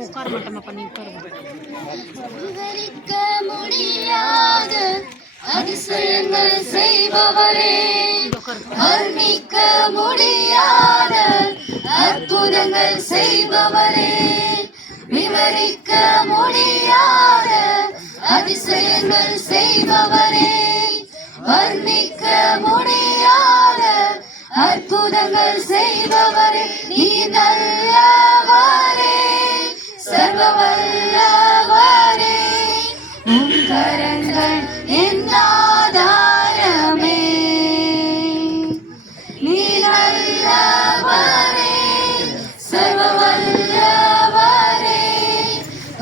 உட்கார மாட்டோமா பண்ணி விவரிக்க முடியாத அதிசயங்கள் செய்பவரே, வர்ணிக்க முடியாத அற்புதங்கள் செய்பவரே, விவரிக்க முடியாத அதிசயங்கள் செய்பவரே, வர்ணிக்க முடியாத அற்புதங்கள் செய்பவரே, நீ நல்லவரே, சர்வ வல்லவரே, உம் கரங்கள் என் ஆதாரமே. நீ நல்லவரே, சர்வ வல்லவரே,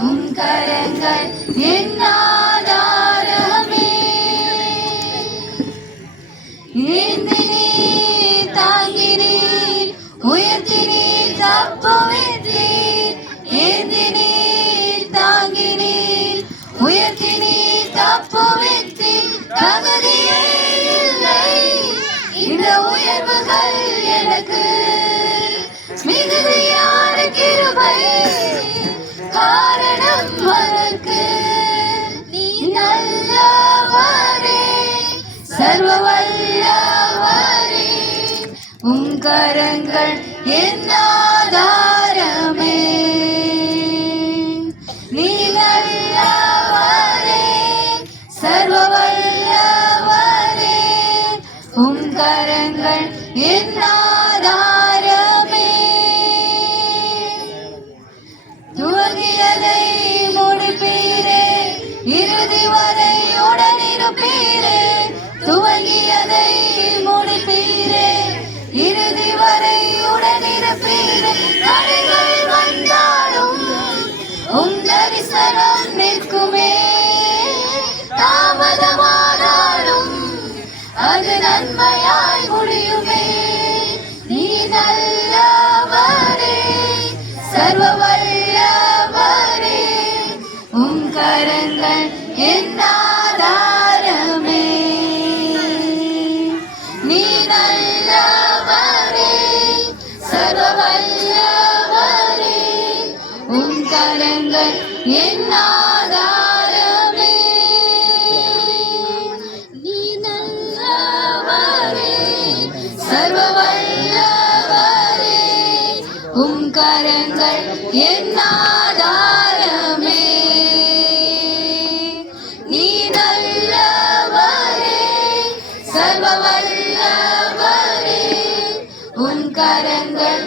உம் கரங்கள் என் ஆதாரமே. ஏந்தினீர், தாங்கினீர், உயர்த்தினீர், தப்புவித்தீர். ஏந்தினீர், தாங்கினீர், உயர்த்தினீர், தப்புவித்தீர். தகுதியே இல்லை இந்த உயர்வுகள் எனக்கு, மிகுதியான கிருபை காரணம் அதற்கு. நீ நல்லவரே, சர்வ வல்லவரே, உம் கரங்கள் என் ஆதாரமே. நீ நல்லவரே, சர்வ வல்லவரே, உம் கரங்கள் என் ஆதாரமே. துவங்கியதை முடிப்பீரே, இறுதி வரை உடனிருப்பீரே. துவங்கியதை முடிப்பீரே, இறுதி வரை உடனிருப்பீரே. தடைகள் வந்தாலும் உம் தரிசனம் நிற்குமே, தாமதமானாலும் அது நன்மையாய் முடியுமே. நீ நல்லவரே, சர்வ வல்லவரே, உம் கரங்கள் என் ஆதாரமே. நீ நல்லவரே, சர்வ வல்லவரே, உம் கரங்கள் என் ஆதாரமே. நீ நல்லவரே, சர்வ வல்லவரே, உம் கரங்கள் என் ஆதாரமே. நீ நல்லவரே, சர்வ வல்லவரே, உம் கரங்கள்